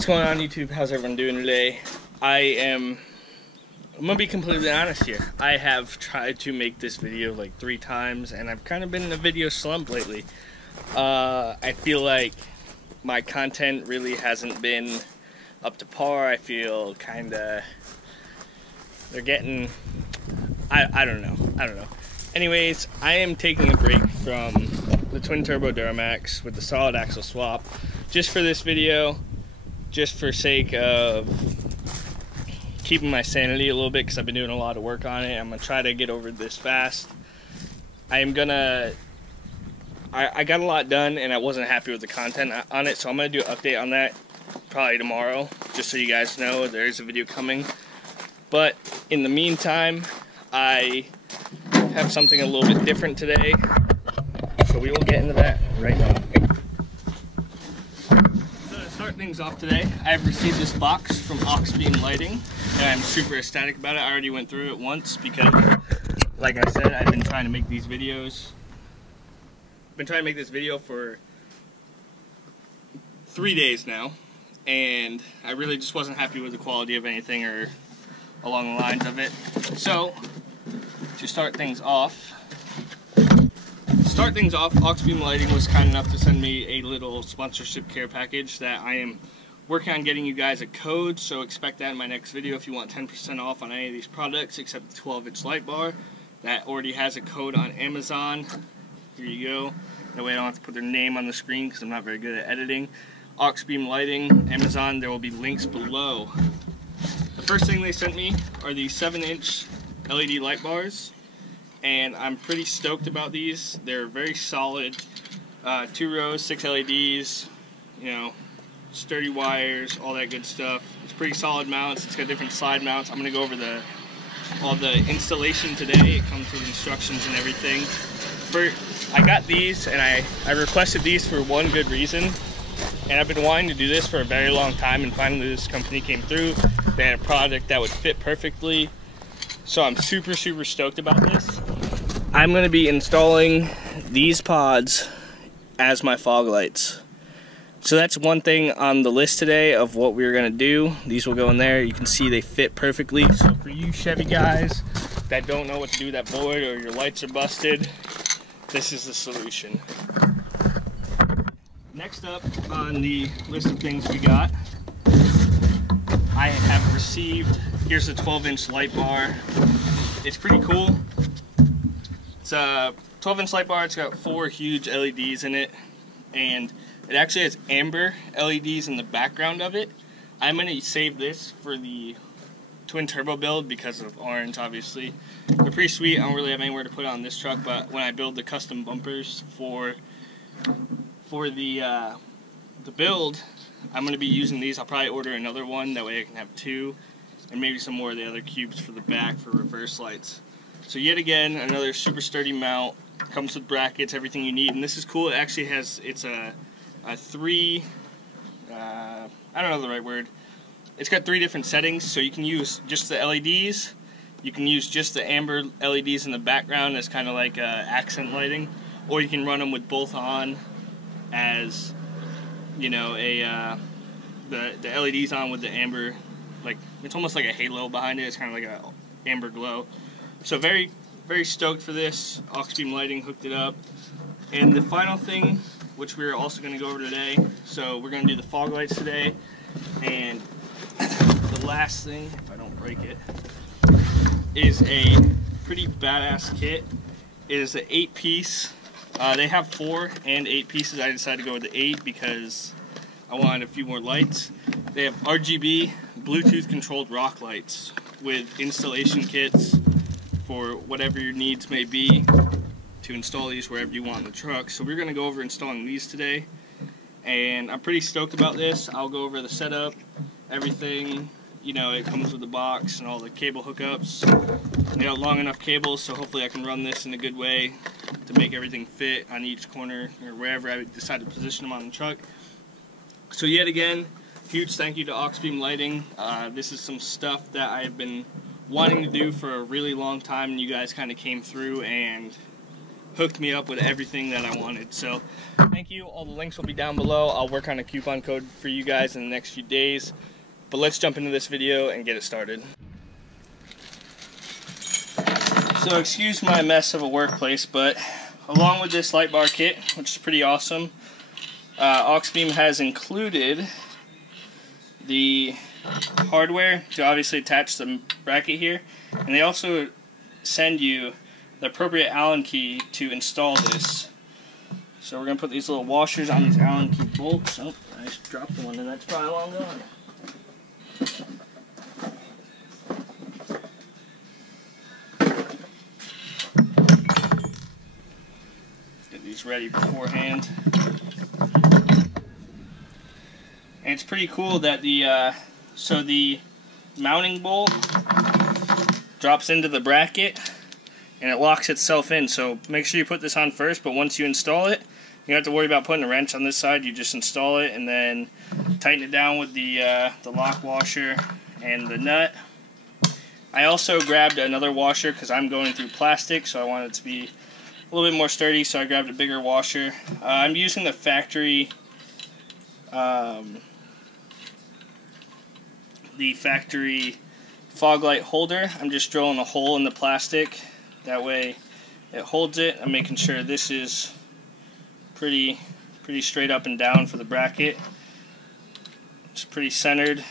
What's going on, YouTube? How's everyone doing today? I'm gonna be completely honest here. I have tried to make this video like 3 times and I've kind of been in a video slump lately. I feel like my content really hasn't been up to par. I feel kinda they're getting I don't know. Anyways, I am taking a break from the twin turbo Duramax with the solid axle swap just for this video, just for sake of keeping my sanity a little bit, because I've been doing a lot of work on it. I'm gonna try to get over this fast. I got a lot done and I wasn't happy with the content on it, so I'm gonna do an update on that probably tomorrow, just so you guys know there is a video coming. But in the meantime, I have something a little bit different today, so we will get into that right now. So to start things off today, I have received this box from AUXBEAM lighting and I'm super ecstatic about it. I already went through it once because, like I said, I've been trying to make these videos. I've been trying to make this video for 3 days now, and I really just wasn't happy with the quality of anything or along the lines of it. So to start things off, AUXBEAM Lighting was kind enough to send me a little sponsorship care package that I am working on getting you guys a code, so expect that in my next video if you want 10% off on any of these products except the 12-inch light bar. That already has a code on Amazon. Here you go. That way I don't have to put their name on the screen because I'm not very good at editing. AUXBEAM Lighting, Amazon, there will be links below. The first thing they sent me are these 7-inch LED light bars, and I'm pretty stoked about these. They're very solid, 2 rows, 6 LEDs, you know, sturdy wires, all that good stuff. It's pretty solid mounts. It's got different slide mounts. I'm gonna go over all the installation today. It comes with instructions and everything. I got these, and I requested these for one good reason, and I've been wanting to do this for a very long time, and finally this company came through. They had a product that would fit perfectly, so I'm super stoked about this. I'm going to be installing these pods as my fog lights. So that's one thing on the list today of what we're going to do. These will go in there. You can see they fit perfectly. So for you Chevy guys that don't know what to do with that board, or your lights are busted, this is the solution. Next up on the list of things we got, I have received, here's a 12-inch light bar. It's pretty cool. It's a 12-inch light bar. It's got 4 huge LEDs in it, and it actually has amber LEDs in the background of it. I'm going to save this for the twin turbo build because of orange, obviously. They're pretty sweet. I don't really have anywhere to put it on this truck, but when I build the custom bumpers for the build, I'm going to be using these. I'll probably order another one, that way I can have 2, and maybe some more of the other cubes for the back for reverse lights. So yet again, another super sturdy mount. Comes with brackets, everything you need, and this is cool. It actually has, it's a 3, I don't know the right word. It's got 3 different settings, so you can use just the LEDs, you can use just the amber LEDs in the background as kind of like accent lighting, or you can run them with both on as, you know, the LEDs on with the amber, like it's almost like a halo behind it. It's kind of like a amber glow. So very stoked for this. AUXBEAM Lighting hooked it up. And the final thing, which we're also going to go over today, so we're going to do the fog lights today, and the last thing, if I don't break it, is a pretty badass kit. It is an 8-piece. They have 4 and 8 pieces. I decided to go with the 8 because I wanted a few more lights. They have RGB Bluetooth controlled rock lights with installation kits for whatever your needs may be to install these wherever you want in the truck. So we're going to go over installing these today, and I'm pretty stoked about this. I'll go over the setup, everything. You know, it comes with the box and all the cable hookups. They got long enough cables, so hopefully I can run this in a good way to make everything fit on each corner or wherever I decide to position them on the truck. So yet again, huge thank you to AUXBEAM Lighting. This is some stuff that I've been wanting to do for a really long time, and you guys kind of came through and hooked me up with everything that I wanted. So thank you. All the links will be down below. I'll work on a coupon code for you guys in the next few days. But let's jump into this video and get it started. So excuse my mess of a workplace, but along with this light bar kit, which is pretty awesome, AUXBEAM has included the hardware to obviously attach the bracket here, and they also send you the appropriate Allen key to install this. So we're going to put these little washers on these Allen key bolts. Oh, I just dropped one and that's probably long gone. Get these ready beforehand. And it's pretty cool that the mounting bolt drops into the bracket and it locks itself in. So make sure you put this on first, but once you install it, you don't have to worry about putting a wrench on this side. You just install it and then tighten it down with the lock washer and the nut. I also grabbed another washer because I'm going through plastic, so I want it to be a little bit more sturdy, so I grabbed a bigger washer. I'm using the factory fog light holder. I'm just drilling a hole in the plastic, that way it holds it. I'm making sure this is pretty straight up and down for the bracket. It's pretty centered.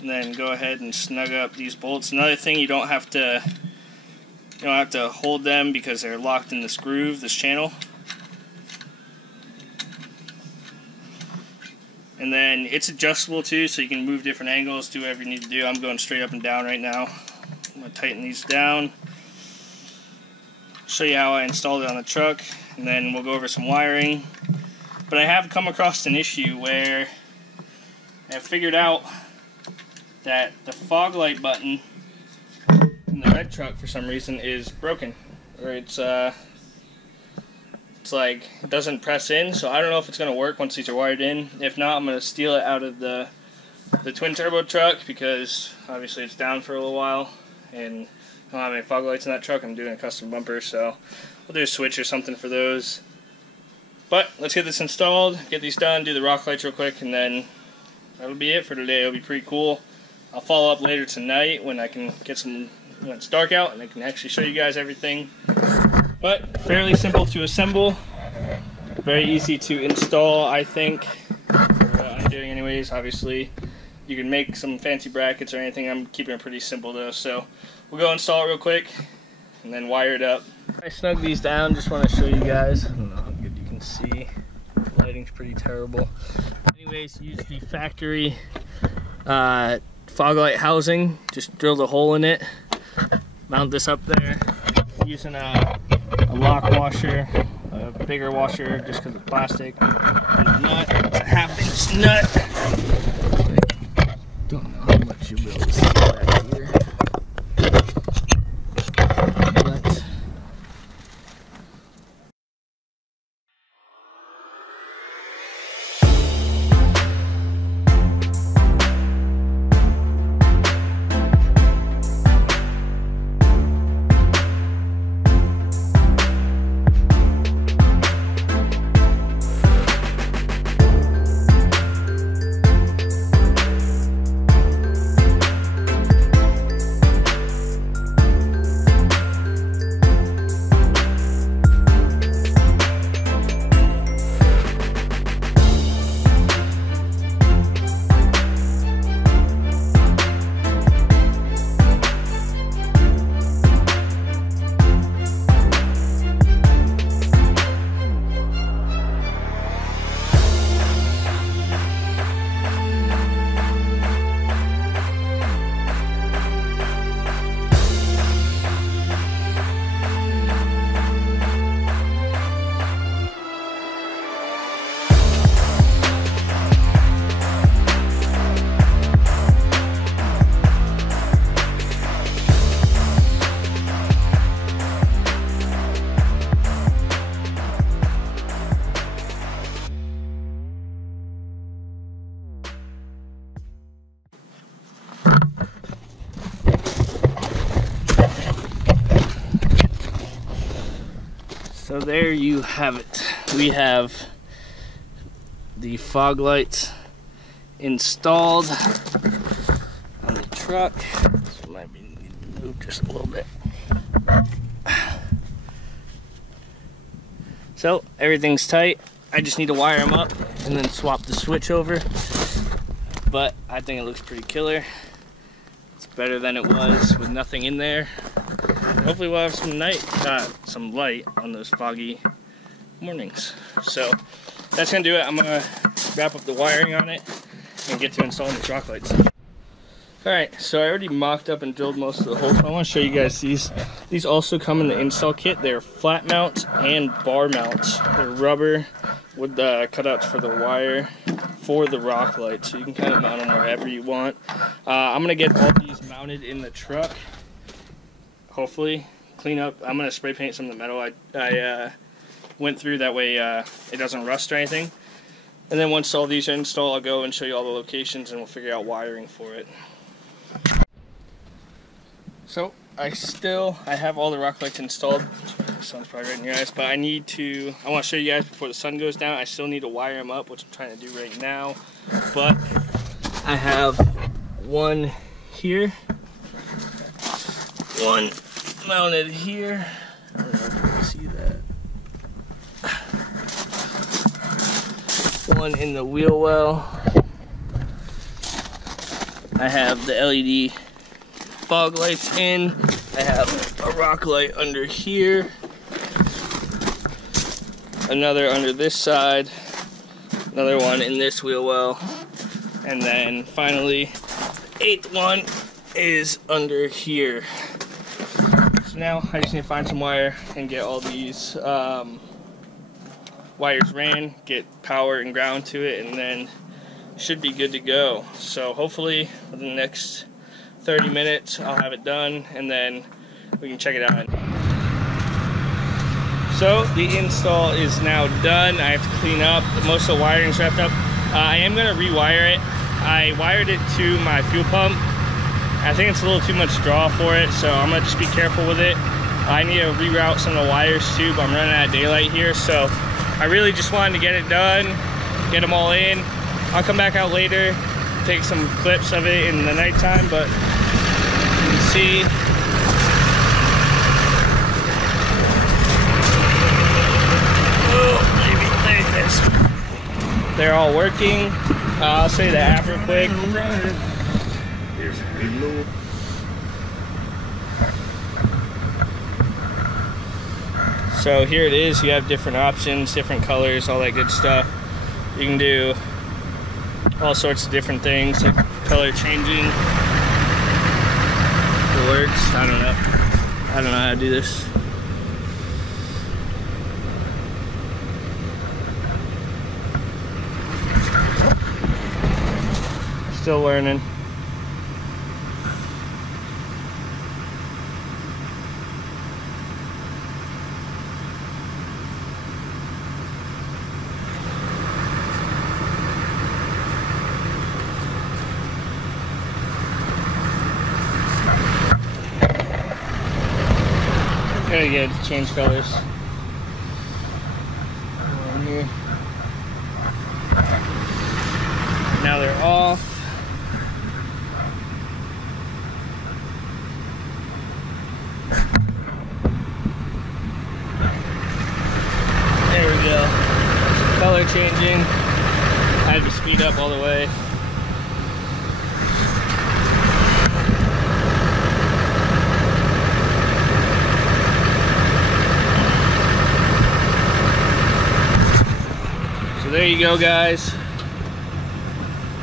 And then go ahead and snug up these bolts. Another thing, you don't have to hold them because they're locked in this groove, this channel. And then it's adjustable too, so you can move different angles, do whatever you need to do. I'm going straight up and down right now. I'm going to tighten these down, show you how I installed it on the truck, and then we'll go over some wiring. But I have come across an issue where I figured out that the fog light button in the red truck for some reason is broken, or it's like it doesn't press in. So I don't know if it's going to work once these are wired in. If not, I'm going to steal it out of the twin turbo truck, because obviously it's down for a little while and I don't have any fog lights in that truck. I'm doing a custom bumper, so we'll do a switch or something for those. But let's get this installed, get these done, do the rock lights real quick, and then that'll be it for today. It'll be pretty cool. I'll follow up later tonight when I can get some, when it's dark out and I can actually show you guys everything. But fairly simple to assemble, very easy to install, I think, for what I'm doing anyways. Obviously you can make some fancy brackets or anything. I'm keeping it pretty simple though, so we'll go install it real quick and then wire it up. I snug these down, just want to show you guys. I don't know how good you can see, the lighting's pretty terrible. Anyways, use the factory fog light housing, just drilled a hole in it, mount this up there using a lock washer, a bigger washer just because it's plastic, and a nut. It's a 1/2 inch nut. Don't know how much you'll be able to see back here. But So there you have it. We have the fog lights installed on the truck. This might be need to move just a little bit. So everything's tight. I just need to wire them up and then swap the switch over. But I think it looks pretty killer. It's better than it was with nothing in there. Hopefully we'll have some light on those foggy mornings. So that's gonna do it. I'm gonna wrap up the wiring on it and get to installing the rock lights. Alright, so I already mocked up and drilled most of the holes. I want to show you guys these. These also come in the install kit. They're flat mounts and bar mounts. They're rubber with the cutouts for the wire for the rock light, so you can kind of mount them wherever you want. I'm going to get all these mounted in the truck. Hopefully, clean up. I'm going to spray paint some of the metal I went through, that way it doesn't rust or anything. And then once all these are installed, I'll go and show you all the locations and we'll figure out wiring for it. So I have all the rock lights installed. The sun's probably right in your eyes, but I want to show you guys before the sun goes down. I still need to wire them up, which I'm trying to do right now. But I have one here, one mounted here. I don't know if you can see that. One in the wheel well. I have the LED fog lights in. I have a rock light under here, another under this side, another one in this wheel well, and then finally, 8th one is under here. So now I just need to find some wire and get all these wires ran, get power and ground to it, and then should be good to go. So hopefully within the next 30 minutes I'll have it done and then we can check it out. So the install is now done. I have to clean up. Most of the wiring's wrapped up. I am going to rewire it. I wired it to my fuel pump. I think it's a little too much draw for it, so I'm going to just be careful with it. I need to reroute some of the wires too, but I'm running out of daylight here, so I really just wanted to get it done, get them all in. I'll come back out later, take some clips of it in the nighttime, but you can see maybe like this. They're all working. I'll say the app real quick. So here it is. You have different options, different colors, all that good stuff. You can do all sorts of different things, like color changing. It works. I don't know how to do this. Still learning. Gotta get it to change colors. Here. Now they're off. There we go. Color changing. I had to speed up all the way. So there you go, guys.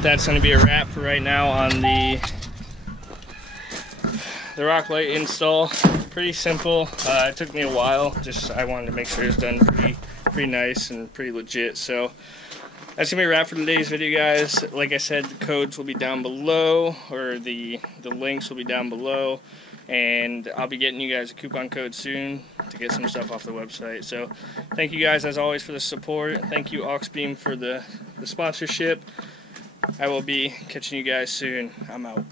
That's going to be a wrap for right now on the rock light install. Pretty simple. It took me a while. Just I wanted to make sure it's done pretty nice and pretty legit. So that's gonna be a wrap for today's video, guys. Like I said, the codes will be down below, or the links will be down below, and I'll be getting you guys a coupon code soon to get some stuff off the website. So thank you guys as always for the support. Thank you AUXBEAM for the sponsorship. I will be catching you guys soon. I'm out.